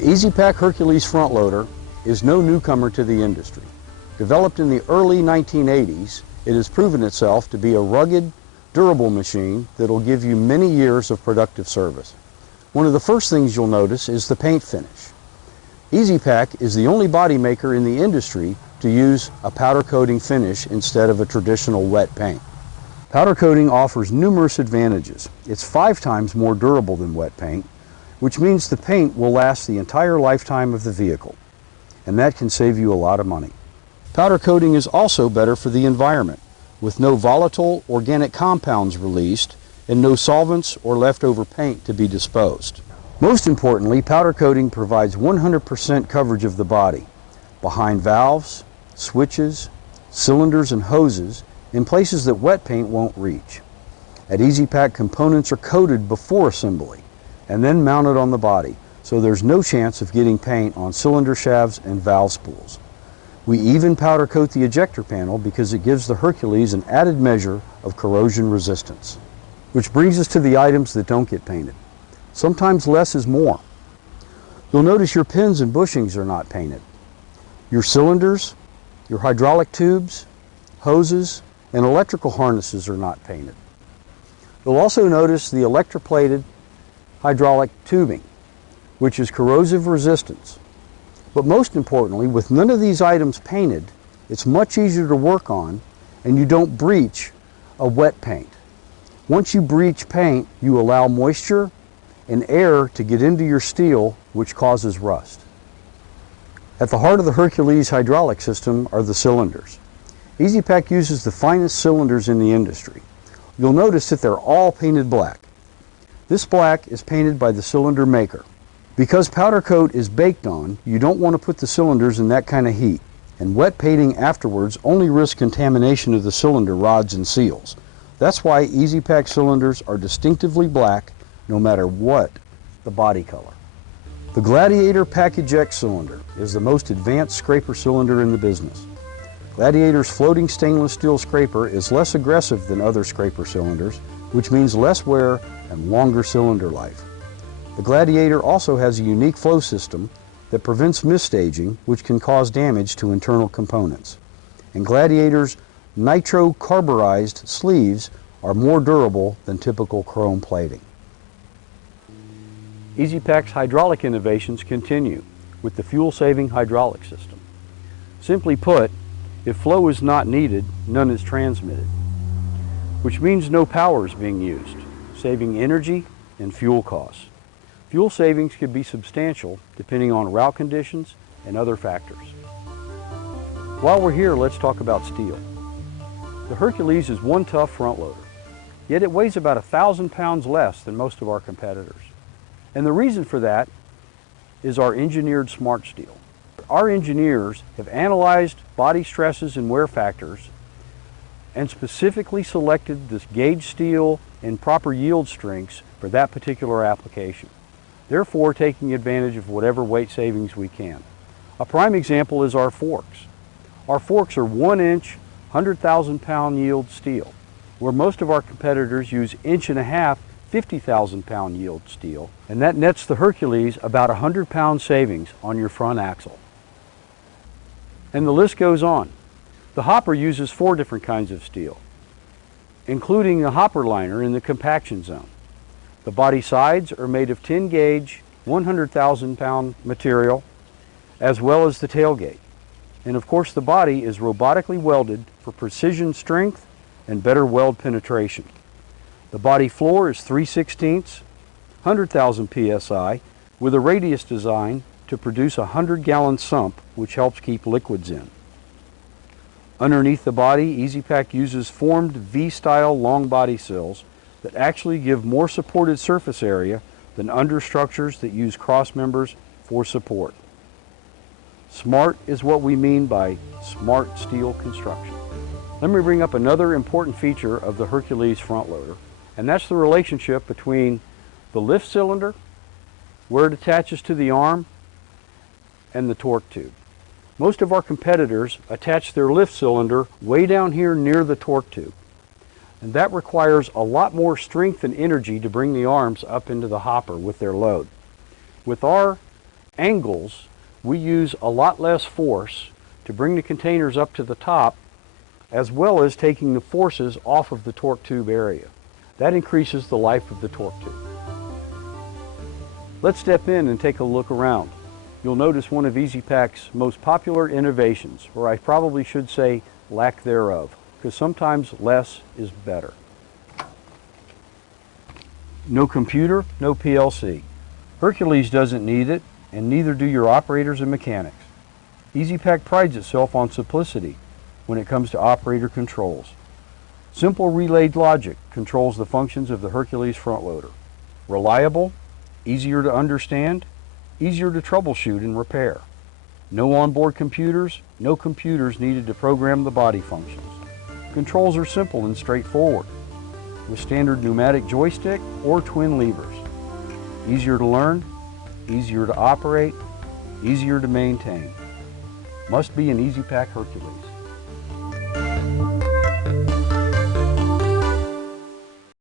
The EasyPack Hercules front loader is no newcomer to the industry. Developed in the early 1980s, it has proven itself to be a rugged, durable machine that will give you many years of productive service. One of the first things you'll notice is the paint finish. EasyPack is the only body maker in the industry to use a powder coating finish instead of a traditional wet paint. Powder coating offers numerous advantages. It's 5 times more durable than wet paint, which means the paint will last the entire lifetime of the vehicle, and that can save you a lot of money. Powder coating is also better for the environment, with no volatile organic compounds released and no solvents or leftover paint to be disposed. Most importantly, powder coating provides 100% coverage of the body, behind valves, switches, cylinders, and hoses in places that wet paint won't reach. At EasyPack, components are coated before assembly and then mounted on the body, so there's no chance of getting paint on cylinder shafts and valve spools. We even powder coat the ejector panel because it gives the Hercules an added measure of corrosion resistance. Which brings us to the items that don't get painted. Sometimes less is more. You'll notice your pins and bushings are not painted. Your cylinders, your hydraulic tubes, hoses, and electrical harnesses are not painted. You'll also notice the electroplated hydraulic tubing, which is corrosive resistance. But most importantly, with none of these items painted, it's much easier to work on and you don't breach a wet paint. Once you breach paint, you allow moisture and air to get into your steel, which causes rust. At the heart of the Hercules hydraulic system are the cylinders. EasyPack uses the finest cylinders in the industry. You'll notice that they're all painted black. This black is painted by the cylinder maker. Because powder coat is baked on, you don't want to put the cylinders in that kind of heat, and wet painting afterwards only risks contamination of the cylinder rods and seals. That's why EasyPack cylinders are distinctively black no matter what the body color. The Gladiator Package X cylinder is the most advanced scraper cylinder in the business. Gladiator's floating stainless steel scraper is less aggressive than other scraper cylinders, which means less wear and longer cylinder life. The Gladiator also has a unique flow system that prevents misstaging, which can cause damage to internal components. And Gladiator's nitro-carburized sleeves are more durable than typical chrome plating. EasyPack's hydraulic innovations continue with the fuel-saving hydraulic system. Simply put, if flow is not needed, none is transmitted, which means no power is being used, saving energy and fuel costs. Fuel savings could be substantial depending on route conditions and other factors. While we're here, let's talk about steel. The Hercules is one tough front loader, yet it weighs about 1,000 pounds less than most of our competitors. And the reason for that is our engineered smart steel. Our engineers have analyzed body stresses and wear factors and specifically selected this gauge steel and proper yield strengths for that particular application, therefore taking advantage of whatever weight savings we can. A prime example is our forks. Our forks are 1-inch, 100,000 pound yield steel, where most of our competitors use 1.5-inch, 50,000 pound yield steel, and that nets the Hercules about 100 pound savings on your front axle. And the list goes on. The hopper uses 4 different kinds of steel, including the hopper liner in the compaction zone. The body sides are made of 10 gauge, 100,000 pound material, as well as the tailgate. And of course the body is robotically welded for precision strength and better weld penetration. The body floor is 3/16, 100,000 psi, with a radius design to produce a 100-gallon sump, which helps keep liquids in. Underneath the body, EasyPack uses formed V-style long body sills that actually give more supported surface area than understructures that use cross members for support. Smart is what we mean by smart steel construction. Let me bring up another important feature of the Hercules front loader, and that's the relationship between the lift cylinder, where it attaches to the arm, and the torque tube. Most of our competitors attach their lift cylinder way down here near the torque tube, and that requires a lot more strength and energy to bring the arms up into the hopper with their load. With our angles, we use a lot less force to bring the containers up to the top, as well as taking the forces off of the torque tube area. That increases the life of the torque tube. Let's step in and take a look around. You'll notice one of EasyPak's most popular innovations, or I probably should say lack thereof, because sometimes less is better. No computer, no PLC. Hercules doesn't need it, and neither do your operators and mechanics. EasyPak prides itself on simplicity when it comes to operator controls. Simple relayed logic controls the functions of the Hercules front loader. Reliable, easier to understand, easier to troubleshoot and repair. No onboard computers, no computers needed to program the body functions. Controls are simple and straightforward, with standard pneumatic joystick or twin levers. Easier to learn, easier to operate, easier to maintain. Must be an EasyPak Hercules.